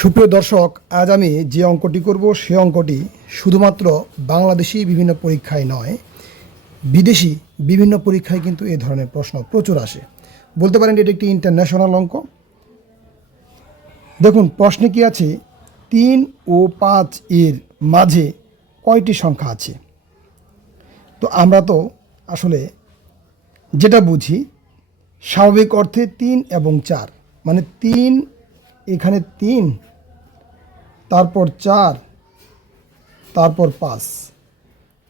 সুপ্রিয় দর্শক, আজ আমি যে অঙ্কটি করব সে অঙ্কটি শুধুমাত্র বাংলাদেশি বিভিন্ন পরীক্ষায় নয়, বিদেশি বিভিন্ন পরীক্ষায় কিন্তু এ ধরনের প্রশ্ন প্রচুর আসে। বলতে পারেন এটি একটি ইন্টারন্যাশনাল অঙ্ক। দেখুন, প্রশ্নে কি আছে? তিন ও পাঁচ এর মাঝে কয়টি সংখ্যা আছে? তো আমরা তো আসলে যেটা বুঝি, স্বাভাবিক অর্থে তিন এবং চার মানে তিন এখানে তিন, তারপর চার, তারপর পাঁচ।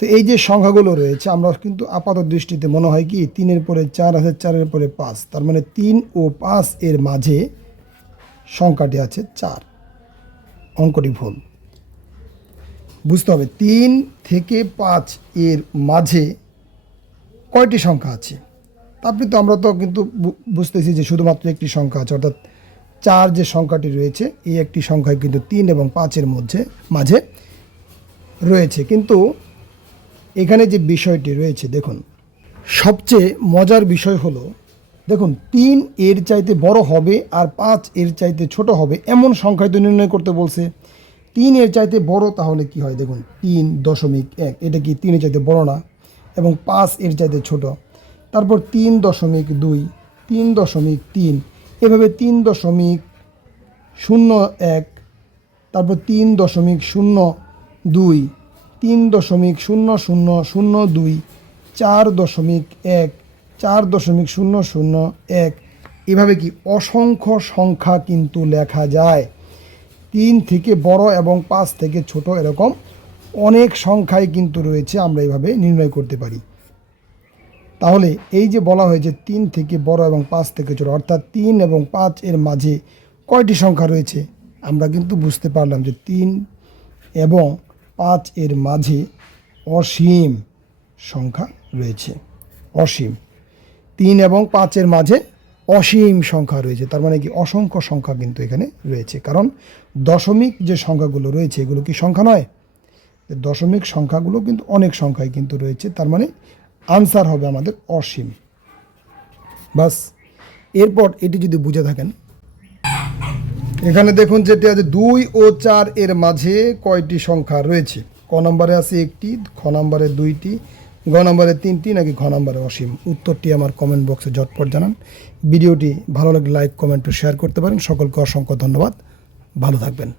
তো এই যে সংখ্যাগুলো রয়েছে, আমরা কিন্তু আপাত দৃষ্টিতে মনে হয় কি, তিনের পরে চার আছে, চারের পরে পাঁচ। তার মানে তিন ও পাঁচ এর মাঝে সংখ্যাটি আছে চার। অঙ্কটি ভুল। বুঝতে হবে, তিন থেকে পাঁচ এর মাঝে কয়টি সংখ্যা আছে? তারপরে তো, আমরা তো কিন্তু বুঝতেছি যে শুধুমাত্র একটি সংখ্যা আছে, অর্থাৎ চার যে সংখ্যাটি রয়েছে, এই একটি সংখ্যায় কিন্তু তিন এবং পাঁচের মধ্যে, মাঝে রয়েছে। কিন্তু এখানে যে বিষয়টি রয়েছে, দেখুন, সবচেয়ে মজার বিষয় হলো, দেখুন, তিন এর চাইতে বড় হবে আর পাঁচ এর চাইতে ছোট হবে এমন সংখ্যায় তো নির্ণয় করতে বলছে। তিন এর চাইতে বড় তাহলে কি হয়? দেখুন, তিন দশমিক এক, এটা কি তিনের চাইতে বড় না? এবং পাঁচ এর চাইতে ছোট। তারপর তিন দশমিক দুই, তিন দশমিক তিন এভাবে তিন দশমিক শূন্য এক, তারপর তিন দশমিক শূন্য দুই, তিন দশমিক শূন্য শূন্য শূন্য দুই, চার দশমিক এক, চার দশমিক শূন্য শূন্য এক। এভাবে কি অসংখ্য সংখ্যা কিন্তু লেখা যায়। তিন থেকে বড় এবং পাঁচ থেকে ছোট এরকম অনেক সংখ্যাই কিন্তু রয়েছে, আমরা এভাবে নির্ণয় করতে পারি। তাহলে এই যে বলা হয়েছে তিন থেকে বড় এবং পাঁচ থেকে ছোট, অর্থাৎ তিন এবং পাঁচ এর মাঝে কয়টি সংখ্যা রয়েছে? আমরা কিন্তু বুঝতে পারলাম যে তিন এবং পাঁচ এর মাঝে অসীম সংখ্যা রয়েছে। অসীম। তিন এবং পাঁচের মাঝে অসীম সংখ্যা রয়েছে। তার মানে কি? অসংখ্য সংখ্যা কিন্তু এখানে রয়েছে। কারণ দশমিক যে সংখ্যাগুলো রয়েছে, এগুলো কি সংখ্যা নয়? দশমিক সংখ্যাগুলো কিন্তু অনেক সংখ্যায় কিন্তু রয়েছে। তার মানে আনসার হবে আমাদের অসীম। বাস, এরপর এটি যদি বুঝে থাকেন। এখানে দেখুন যেটি আছে, দুই ও চার এর মাঝে কয়টি সংখ্যা রয়েছে? ক নম্বরে আছে একটি, খ নম্বরে দুইটি, গ নম্বরে তিনটি, নাকি ঘ নম্বরে অসীম? উত্তরটি আমার কমেন্ট বক্সে ঝটপট জানান। ভিডিওটি ভালো লাগলে লাইক কমেন্ট ও শেয়ার করতে পারেন। সকলকে অসংখ্য ধন্যবাদ। ভালো থাকবেন।